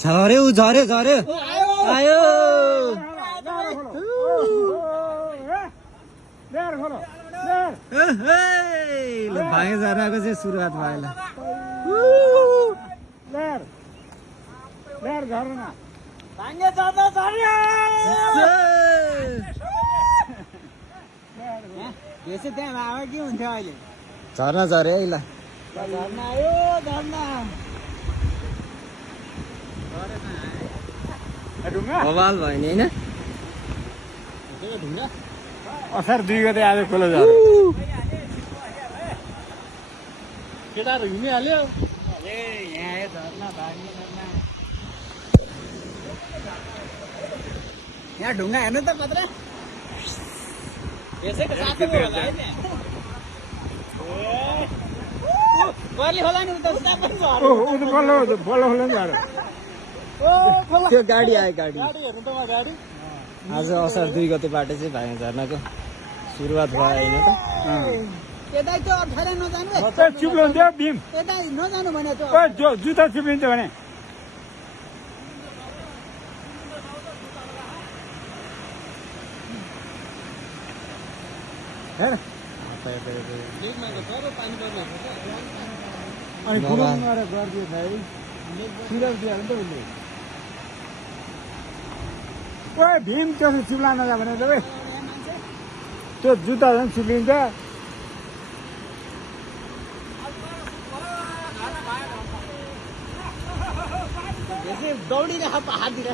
झऱ्यो झऱ्यो झऱ्यो आयो भाइ झर्नाको चाहिँ सुरुवात भयो त्यहाँ के हुन्थ्यो अहिले झर्ना झऱ्यो है ल झर्ना आयो झर्ना बवाल भयो नि होइन असार 2 गते आज खोला झऱ्यो केटाहरू हिँडिहाल्यो यहाँ आयो झर्ना भाग्ने झर्ना यहाँ ढुङ्गा हेर्नु त पत्र यसैको साथै होला है त्यहाँ बर्ली होला नि उता उता पनि झर्यो बल्ल खोला झऱ्यो त्यो गाडी आयो गाडी हेर्नु त गाडी आज असार 2 गतेबाट चाहिँ भाइ झर्नाको सुरुवात भयो होइन त यतै त्यो अप्ठ्यारो नजानु चिप्लो भीम यतै नजानु भने त्यो जुत्ता चिप्लिन्छ भने हेर अनि फुलुङ गरेर गरिदियो भाइ सिरक दियो भने त उसले ओए भीम त्यो चिप्ला नजा भने त त्यो जुत्ता झन् चिप्लिन्छ दौडिरहेको पहाडतिर